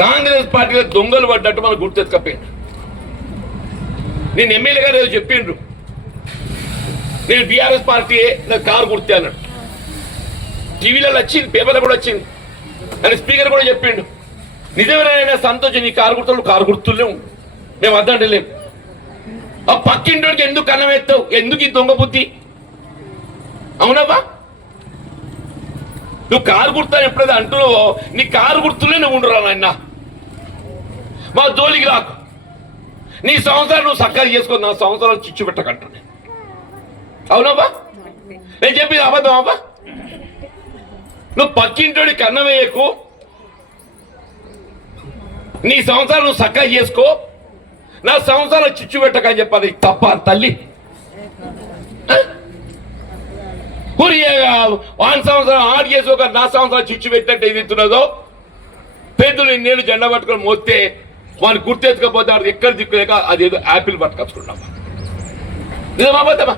కాంగ్రెస్ పార్టీలో దొంగలు పడ్డట్టు మనకు గుర్తెత్తుకపోయింది. నేను ఎమ్మెల్యే గారు ఏదో చెప్పిండ్రు, నేను బీఆర్ఎస్ పార్టీ నాకు కారు గుర్తే అన్నాడు. టీవీలలో వచ్చింది, పేపర్లో కూడా వచ్చింది, అని స్పీకర్ కూడా చెప్పిండు. నిజమేనా సంతోషం, నీ కారు గుర్తులేము, మేము వద్దంటలేము. ఆ పక్కింటోడికి ఎందుకు అన్నం ఎత్తావు, ఎందుకు ఈ దొంగ బుద్ధి? అవునబ్బా, నువ్వు కారు గుర్తాను ఎప్పుడైతే అంటున్నావో నీ కారు గుర్తులే నువ్వు ఉండరా నాయన, మా జోలికి రాకు. నీ సంవత్సరాలు నువ్వు సక్కగా చేసుకో, నా సంవత్సరాలు చిచ్చు పెట్టకంటున్నా. అవునబ్బా, నేను చెప్పింది అబద్ధం అబ్బా. నువ్వు పక్కింటోడికి అన్నం వేయకు, నీ సంవత్సరాలు నువ్వు సక్కగా చేసుకో, నా సంవత్సరాలు చిచ్చు పెట్టకని చెప్పాలి. తప్ప తల్లి వాని సంవత్సరం ఆడు చేసుకోక నా సంవత్సరాలు చిచ్చు పెట్టినట్టు ఏది ఇస్తున్నదో, పెద్దలు నేను జెండా పట్టుకొని మోస్తే వాడిని గుర్తెత్తుకపోతే ఎక్కడ దిక్కులేక అదేదో యాపిల్ పట్టుకొచ్చుకున్నామా. నిజమా?